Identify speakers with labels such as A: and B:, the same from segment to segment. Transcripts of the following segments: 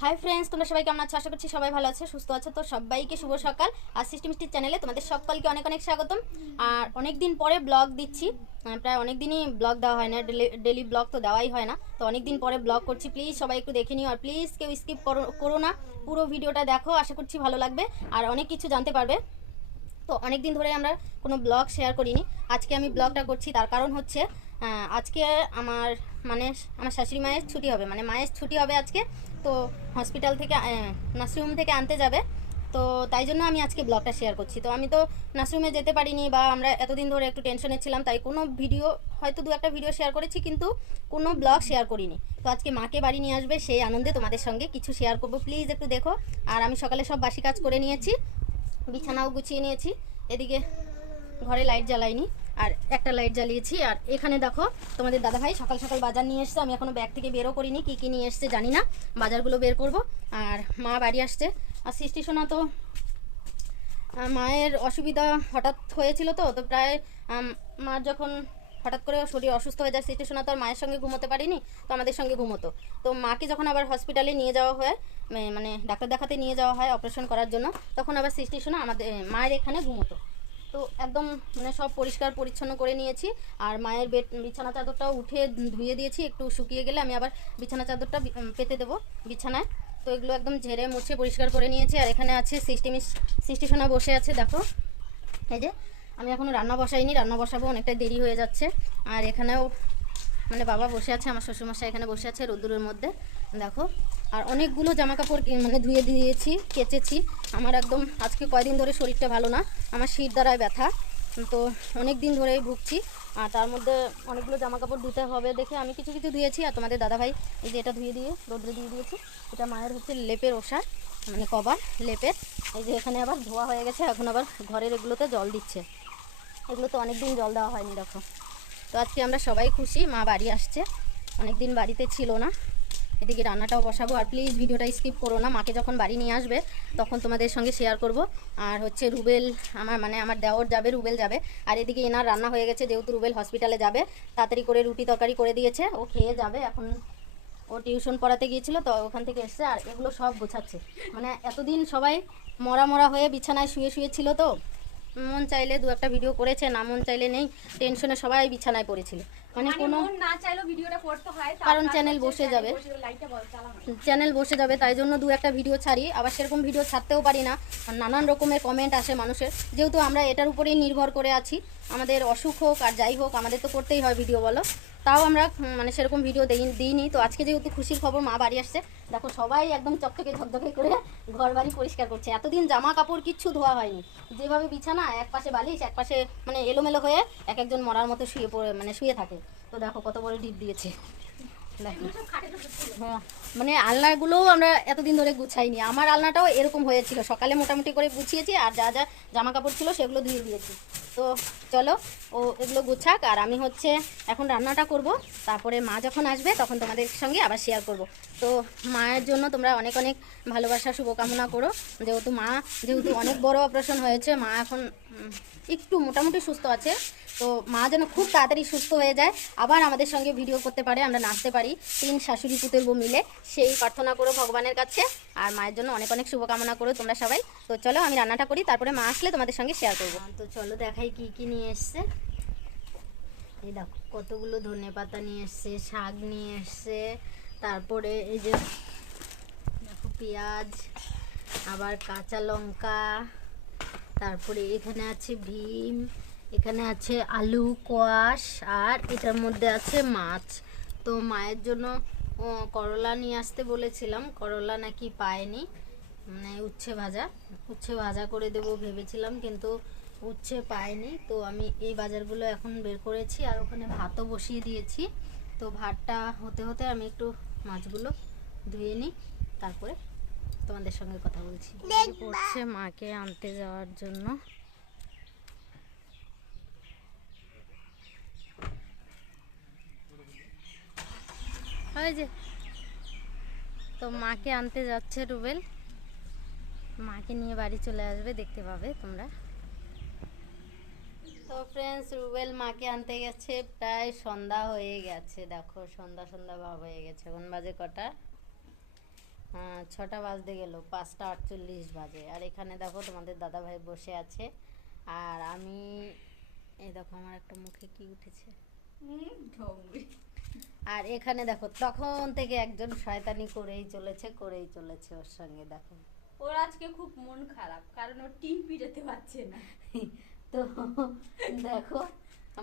A: Hi friends তোমরা সবাই কেমন আছো? আশা করছি সবাই ভালো আছে, সুস্থ আছো। তো সবাইকে শুভ সকাল। আর সৃষ্টি মিষ্টির চ্যানেলে তোমাদের সকলকে অনেক অনেক স্বাগতম। আর অনেক দিন পরে ব্লগ দিচ্ছি। প্রায় অনেক দিনই ব্লগ দেওয়া হয় না ডেলি ব্লগ তো দেওয়াই হয় না। তো অনেক দিন পরে ব্লগ করছি। প্লিজ সবাই একটু দেখে নিও। আর প্লিজ কেউ স্কিপ করো না। পুরো ভিডিওটা দেখো, আশা করছি ভালো লাগবে। আর অনেক কিছু জানতে পারবে। তো অনেক দিন ধরে আমরা কোনো ব্লগ শেয়ার করিনি। আজকে আমি ব্লগটা করছি, তার কারণ হচ্ছে আজকে আমার মানে আমার শাশুড়ি মায়ের ছুটি হবে মানে মায়ের ছুটি হবে আজকে, তো হসপিটাল থেকে নার্সিংহোম থেকে আনতে যাবে। তো তাই জন্য আমি আজকে ব্লগটা শেয়ার করছি। তো আমি তো নার্সিংহোমে যেতে পারিনি বা আমরা এতদিন ধরে একটু টেনশনে ছিলাম, তাই কোনো ভিডিও হয়তো দু একটা ভিডিও শেয়ার করেছি, কিন্তু কোনো ব্লগ শেয়ার করিনি। তো আজকে মাকে বাড়ি নিয়ে আসবে সেই আনন্দে তোমাদের সঙ্গে কিছু শেয়ার করব। প্লিজ একটু দেখো। আর আমি সকালে সব বাসি কাজ করে নিয়েছি, বিছানাও গুছিয়ে নিয়েছি। এদিকে ঘরে লাইট জ্বালাইনি। আর একটা লাইট জ্বালিয়েছি। আর এখানে দেখো, তোমাদের দাদাভাই সকাল সকাল বাজার নিয়ে এসছে। আমি এখনও ব্যাগ থেকে বেরও করিনি, কি কি নিয়ে এসছে জানি না। বাজারগুলো বের করব। আর মা বাড়ি আসছে। আর সৃষ্টি সোনা তো মায়ের অসুবিধা হঠাৎ হয়েছিল তো তো প্রায় মার যখন হঠাৎ করে শরীর অসুস্থ হয়ে যায়, সৃষ্টি সোনা তো আর মায়ের সঙ্গে ঘুমোতে পারিনি, তো আমাদের সঙ্গে ঘুমোতো। তো মাকে যখন আবার হসপিটালে নিয়ে যাওয়া হয় মানে ডাক্তার দেখাতে নিয়ে যাওয়া হয় অপারেশন করার জন্য, তখন আবার সৃষ্টি সোনা আমাদের, মায়ের এখানে ঘুমোতো। তো একদম মানে সব পরিষ্কার পরিচ্ছন্ন করে নিয়েছি। আর মায়ের বেড, বিছানা চাদরটাও উঠে ধুয়ে দিয়েছি, একটু শুকিয়ে গেলে আমি আবার বিছানা চাদরটা পেতে দেবো বিছানায়। তো এগুলো একদম ঝেড়ে মুছে পরিষ্কার করে নিয়েছি, আর এখানে আছে সৃষ্টি মিস সৃষ্টি সোনা বসে আছে, দেখো। এই যে, আমি এখনও রান্না বসাইনি, রান্না বসাবো অনেকটাই দেরি হয়ে যাচ্ছে। আর এখানেও মানে বাবা বসে আছে, আমার শ্বশুরমশাই এখানে বসে আছে রোদ্দুরের মধ্যে, দেখো। আর অনেকগুলো জামা কাপড় মানে ধুয়ে দিয়েছি, কেচেছি। আমার একদম আজকে কয়দিন ধরে শরীরটা ভালো না, আমার শীত দ্বারায় ব্যথা। তো অনেক দিন ধরেই ভুগছি। আর তার মধ্যে অনেকগুলো জামা কাপড় ধুতে হবে দেখে আমি কিছু কিছু ধুয়েছি। আর তোমাদের দাদাভাই এই যে এটা ধুয়ে দিয়ে, রোদ্রে দিয়ে দিয়েছি। এটা মায়ের হচ্ছে লেপের ওষার মানে কভার, লেপের। এই যে এখানে আবার ধোয়া হয়ে গেছে, এখন আবার ঘরের এগুলোতে জল দিচ্ছে। এগুলোতে অনেক দিন জল দেওয়া হয়নি, দেখো। তো আজকে আমরা সবাই খুশি, মা বাড়ি আসছে। অনেক দিন বাড়িতে ছিল না। এদিকে রান্নাটাও বসাবো। আর প্লিজ ভিডিওটা স্কিপ করো না। মাকে যখন বাড়ি নিয়ে আসবে, তখন তোমাদের সঙ্গে শেয়ার করব। আর হচ্ছে রুবেল আমার মানে আমার দেওর যাবে, রুবেল যাবে। আর এদিকে এনার রান্না হয়ে গেছে, যেহেতু রুবেল হসপিটালে যাবে, তাড়াতাড়ি করে রুটি তরকারি করে দিয়েছে। ও খেয়ে যাবে, এখন ও টিউশন পড়াতে গিয়েছিল, তো ওখান থেকে এসছে। আর এগুলো সব গোছাচ্ছে। মানে এতদিন সবাই মরা মরা হয়ে বিছানায় শুয়ে শুয়ে ছিল তো। মন চাইলে দু একটা ভিডিও করেছে, না মন চাইলে নেই। টেনশনে সবাই বিছানায় পড়েছিল। মানে
B: মানে
A: কোনো
B: না চাইলেও ভিডিওটা করতে হয়
A: কারণ চ্যানেল বসে যাবে। চ্যানেল বসে যাবে তাই জন্য দু একটা ভিডিও ছাড়ি। আবার সেরকম ভিডিও ছাড়তেও পারি না। নানান রকমের কমেন্ট আসে মানুষের। যেহেতু আমরা এটার উপরেই নির্ভর করে আছি আমাদের অসুখ হোক আর যাই হোক আমাদের তো করতেই হয় ভিডিও বলো? তাও আমরা মানে সেরকম ভিডিও দিই দিইনি। তো আজকে যেহেতু খুশির খবর মা বাড়ি আসছে। দেখো সবাই একদম চকচকে ঝকঝকে করে ঘর বাড়ি পরিষ্কার করছে। এতদিন জামা কাপড় কিচ্ছু ধোয়া হয়নি। যেভাবে বিছানা এক পাশে বালিশ এক পাশে মানে এলোমেলো হয়ে এক একজন মরার মতো শুয়ে পড়ে মানে শুয়ে থাকে। তো দেখো কত বড় ডিপ দিয়েছে। হ্যাঁ, মানে আলনাগুলোও আমরা এতদিন ধরে গুছাইনি। আমার আলনাটাও এরকম হয়েছিল। সকালে মোটামুটি করে গুছিয়েছি আর যা যা জামা কাপড় ছিল সেগুলো ধুয়ে দিয়েছি। তো চলো ও এগুলো গুছাক আর আমি হচ্ছে এখন রান্নাটা করব। তারপরে মা যখন আসবে তখন তোমাদের সঙ্গে আবার শেয়ার করব। তো মায়ের জন্য তোমরা অনেক অনেক ভালোবাসা শুভকামনা করো। যেহেতু মা যেহেতু অনেক বড় অপারেশন হয়েছে মা এখন একটু মোটামুটি সুস্থ আছে। তো মা যেন খুব তাড়াতাড়ি সুস্থ হয়ে যায়, আবার আমাদের সঙ্গে ভিডিও করতে পারে, আমরা নাচতে পারি। তিন শাশুড়ি পুতুল বউ মিলে সেই প্রার্থনা করো ভগবানের কাছে, আর মায়ের জন্য অনেক অনেক শুভকামনা করো তোমরা সবাই। তো চলো আমি রান্নাটা করি, তারপরে মা আসলে তোমাদের সঙ্গে শেয়ার করব। তো চলো দেখাই কি কি নিয়ে এসছে। এই দেখো, কতগুলো ধনে পাতা নিয়ে এসছে, শাক নিয়ে এসছে, তারপরে এই যে দেখো পেঁয়াজ, আবার কাঁচা লঙ্কা, তারপরে এখানে আছে ভীম এখানে আছে আলু কোয়াশ আর এটার মধ্যে আছে মাছ। তো মায়ের জন্য করলা নিয়ে আসতে বলেছিলাম। করলা নাকি পায়নি মানে উচ্ছে ভাজা। উচ্ছে ভাজা করে দেবো ভেবেছিলাম কিন্তু উচ্ছে পায়নি। তো আমি এই বাজারগুলো এখন বের করেছি আর ওখানে ভাতও বসিয়ে দিয়েছি। তো ভাতটা হতে হতে আমি একটু মাছগুলো ধুয়ে নিই তারপরে তোমাদের সঙ্গে কথা বলছি। পড়ছে মাকে আনতে যাওয়ার জন্য। ওই যে, তো মাকে আনতে যাচ্ছে রুবেল। মাকে নিয়ে বাড়ি চলে আসবে, দেখতে পাবে তোমরা। তো ফ্রেন্ডস রুবেল মাকে আনতে গেছে, প্রায় সন্ধ্যা হয়ে গেছে। দেখো, সন্ধ্যা সন্ধ্যা ভাব হয়ে গেছে কোন বাজে কটা? ছটা বাজতে গেল, পাঁচটা আটচল্লিশ বাজে। আর এখানে দেখো, তোমাদের দাদা ভাই বসে আছে। আর আমি, এই দেখো, আমার একটা মুখে কি উঠেছে। আর এখানে দেখো তখন থেকে একজন শয়তানি করেই চলেছে করেই চলেছে ওর সঙ্গে দেখো।
B: ওর আজকে খুব মন খারাপ কারণ ও টিন পিটাতে পারছে না।
A: তো দেখো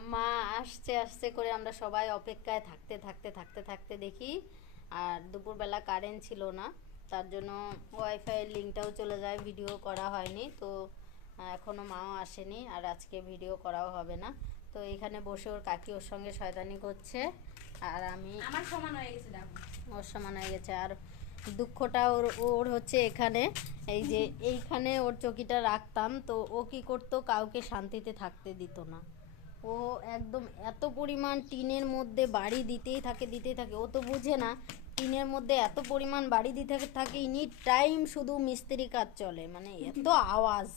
A: মা আসছে আসছে করে আমরা সবাই অপেক্ষায় থাকতে থাকতে থাকতে থাকতে দেখি আর দুপুরবেলা কারেন্ট ছিল না তার জন্য ওয়াইফাইয়ের লিঙ্কটাও চলে যায় ভিডিও করা হয়নি তো আহ, এখনও মাও আসেনি আর আজকে ভিডিও করাও হবে না। তো এখানে বসে ওর কাকি ওর সঙ্গে শয়তানি করছে। আর আমি
B: আমার সমান হয়ে গেছে দেখো।
A: ওর সমান হয়ে গেছে। আর দুঃখটা ওর ওর হচ্ছে এখানে এই যে এইখানে ওর চকিটা রাখতাম তো ও কি করতো? কাউকে শান্তিতে থাকতে দিত না। ও একদম এত পরিমাণ টিনের মধ্যে বাড়ি দিতেই থাকে দিতেই থাকে। ও তো বুঝে না টিনের মধ্যে এত পরিমাণ বাড়ি দিতে থাকে ইনি টাইম শুধু মিস্ত্রি কাজ চলে। মানে এত আওয়াজ।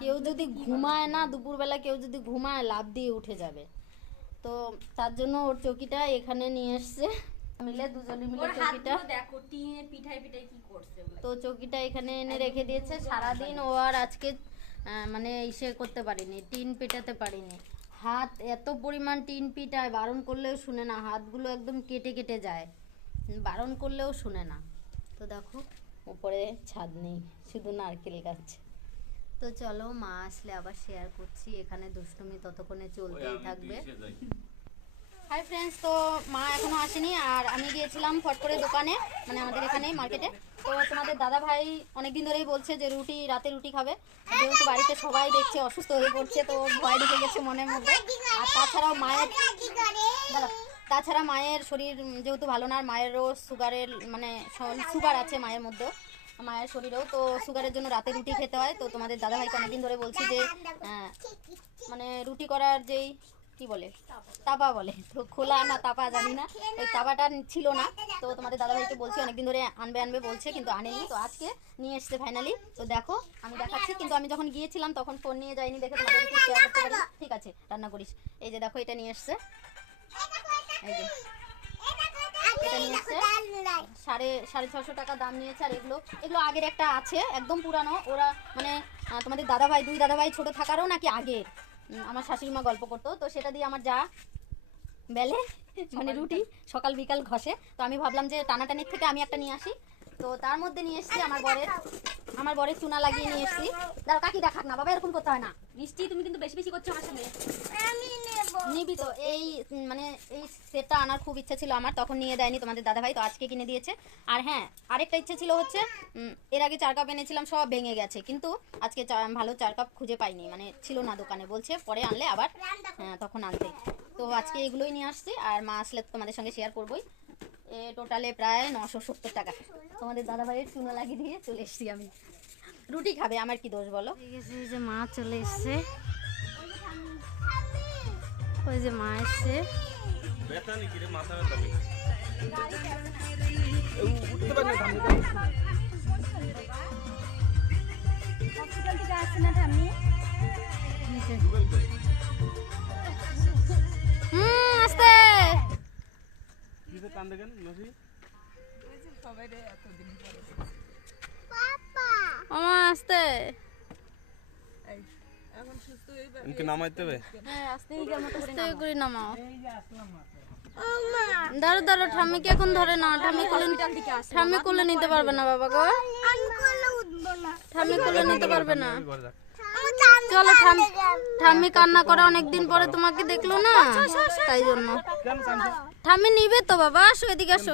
A: কেউ যদি ঘুমায় না দুপুরবেলা কেউ যদি ঘুমায় লাভ দিয়ে উঠে যাবে। তো তার জন্য ওর চকিটা এখানে নিয়ে এসছে। মিলে দুজনে মিলে চকিটা।
B: দেখো টিনে পিঠাই পিঠাই কি করছে
A: তো চকিটা এখানে এনে রেখে দিয়েছে। সারাদিন ও আর আজকে মানে ইসে করতে পারিনি টিন পেটাতে পারিনি। হাত এত পরিমাণ টিন পিটায় বারণ করলেও শুনে না। হাতগুলো একদম কেটে কেটে যায়। বারণ করলেও শুনে না। তো দেখো উপরে ছাদ নেই শুধু নারকেল গাছ। তো চলো মা আসলে আবার শেয়ার করছি এখানে দুষ্টুমি ততক্ষণে চলতেই থাকবে। হাই ফ্রেন্ডস তো মা এখনও আসেনি আর আমি গিয়েছিলাম ফট করে দোকানে মানে আমাদের এখানে মার্কেটে তো তোমাদের দাদা ভাই অনেকদিন ধরেই বলছে যে রুটি রাতে রুটি খাবে। যেহেতু বাড়িতে সবাই দেখছে অসুস্থ হয়ে পড়ছে তো ভয় ঢুকে গেছে মনের মধ্যে। আর তাছাড়াও মায়ের। তাছাড়া মায়ের শরীর যেহেতু ভালো না আর মায়েরও সুগারের মানে সুগার আছে মায়ের মধ্যেও। মায়ের শরীরেও তো সুগারের জন্য রাতে রুটি খেতে হয়, তো তোমাদের দাদা ভাইকে অনেকদিন ধরে বলছি যে মানে রুটি করার যেই, কি বলে, তাপা বলে, তো খোলা না তাপা জানি না ওই তাপাটা ছিল না, তো তোমাদের দাদা ভাইকে বলছি অনেকদিন ধরে আনবে আনবে বলছে, কিন্তু আনেনি, তো আজকে নিয়ে এসছে ফাইনালি তো দেখো, আমি দেখাচ্ছি, কিন্তু আমি যখন গিয়েছিলাম তখন ফোন নিয়ে যাইনি, দেখে ঠিক আছে, রান্না করিস, এই যে দেখো, এটা নিয়ে এসছে, এই যে এটা সাড়ে সাড়ে ছশো টাকা দাম নিয়েছে আর এগুলো। এগুলো আগের একটা আছে একদম পুরানো। ওরা মানে তোমাদের দাদা ভাই দুই দাদা ভাই ছোট থাকারও নাকি উম, আমার শাশুড়ি মা গল্প করতো। তো সেটা দিয়ে আমার যা বেলে মানে রুটি সকাল বিকাল ঘষে। তো আমি ভাবলাম যে টানাটানির থেকে আমি একটা নিয়ে আসি। তো তার মধ্যে নিয়ে এসেছি আমার বরের। আমার বরের চুনা লাগিয়ে নিয়ে এসেছি। দাও কাকি দেখাক না বাবা এরকম করতে হয় না।
B: মিষ্টি তুমি কিন্তু বেশি বেশি করছ আমার সঙ্গে।
A: নিবি তো? এই মানে এই সেটটা আনার খুব ইচ্ছা ছিল আমার তখন নিয়ে দেয়নি তোমাদের দাদা ভাই তো আজকে কিনে দিয়েছে। আর হ্যাঁ আরেকটা ইচ্ছে ছিল হচ্ছে এর আগে চার কাপ এনেছিলাম সব ভেঙে গেছে কিন্তু আজকে ভালো চার কাপ খুঁজে পাইনি মানে ছিল না দোকানে বলছে পরে আনলে আবার হ্যাঁ, তখন আনতে। তো আজকে এগুলোই নিয়ে আসছি আর মা আসলে তোমাদের সঙ্গে শেয়ার করবোই। এ টোটালে প্রায় নশো সত্তর টাকা। তোমাদের দাদা ভাইয়ের চুনা লাগিয়ে দিয়ে চলে এসেছি আমি। রুটি খাবে আমার কি দোষ বলো? মা চলে এসছে। ওই যে মা এসছে।
C: ব্যথা নাকি রে মাথা ব্যথা নেই উঠতে পারি না সামনে
B: হসপিটাল থেকে আসছে না ঠাম্মি
C: গুগল পে
A: হুম আস্তে।
C: ইনকে নামাইতে হবে?
B: হ্যাঁ
A: দাঁড়ো দাঁড়ো ঠাম্মিকে এখন ধরে না ঠাম্মি কোলে ঠাম্মি কোলে নিতে পারবে না বাবা গো। ঠাম্মি কোলে নিতে পারবে না। চলো ঠাম ঠাম্মি কান্না করে অনেকদিন পরে তোমাকে দেখল না? তাই জন্য। ঠাম্মি নিবে তো বাবা। আসো এদিকে আসো।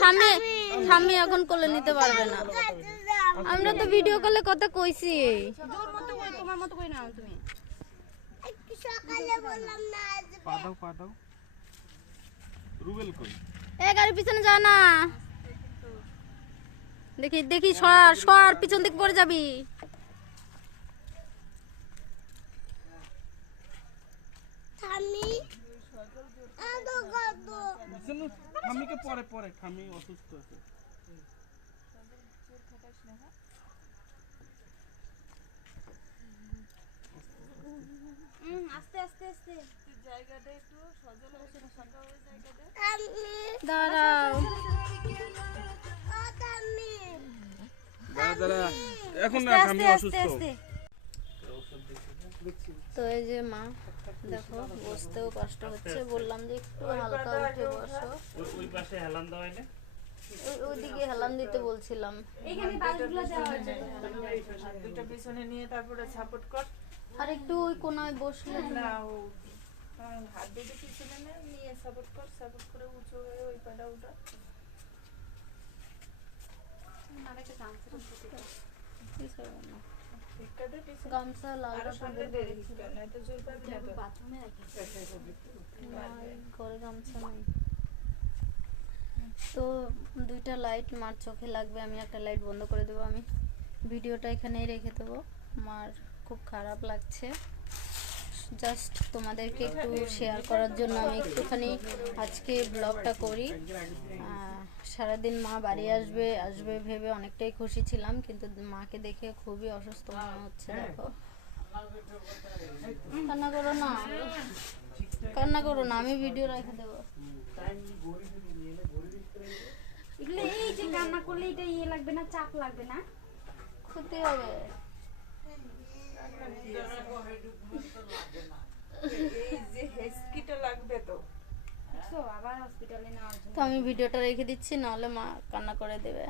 A: ঠাম্মি ঠাম্মি এখন কোলে নিতে পারবে না। আমরা তো ভিডিও কলে কথা কইছি।
B: জোর মতো করে তোমার মতো করে নাও তুমি
C: পা দাও পা দাও রুবেল কই?
A: এ গাড়ির পিছনে যা না। দেখি দেখি সর সর পিছন দিক পড়ে যাবি।
C: পরে পরে। ঠামি অসুস্থ আছে।
B: আস্তে আস্তে আস্তে।
A: দাঁড়াও।
C: এখন না
A: আস্তে
C: আমি
A: আস্তে
C: অসুস্থ।
A: আস্তে। তো এই যে মা দেখো বসতেও কষ্ট হচ্ছে। বললাম যে একটু হালকা উঠে বসো।
D: ওই পাশে হেলান
A: ওইদিকে হেলান দিতে বলছিলাম।
B: এখানে বাসগুলো দেওয়া
E: দুটো পিছনে নিয়ে তারপরে সাপোর্ট কর।
A: আর একটু ওই কোনায় বসলে।
E: না ও হাত দুটো পিছনে নে, নিয়ে সাপোর্ট কর সাপোর্ট করে উঁচু হয়ে ওই পাটা উঠা।
A: না। গামছা। করে গামছা নাই। তো দুইটা লাইট মার চোখে লাগবে, আমি একটা লাইট বন্ধ করে দেবো, আমি ভিডিওটা এখানেই রেখে দেবো। আমার খুব খারাপ লাগছে। জাস্ট তোমাদেরকে একটু শেয়ার করার জন্য আমি একটুখানি আজকে ব্লগটা করি। সারাদিন মা বাড়ি আসবে আসবে ভেবে অনেকটাই খুশি ছিলাম, কিন্তু মাকে দেখে খুবই অসুস্থ মনে হচ্ছে, দেখো। কান্না করো না। কান্না করো না, আমি ভিডিও রেখে দেবো
B: এগুলো এই যে কান্না করলে এটা লাগবে না চাপ লাগবে না।
A: ক্ষতি হবে।
E: এই যে হেসকিটা লাগবে তো।
B: তো আবার হসপিটালে নেওয়ার
A: তো আমি ভিডিওটা রেখে দিচ্ছি নাহলে মা কান্না করে দেবে।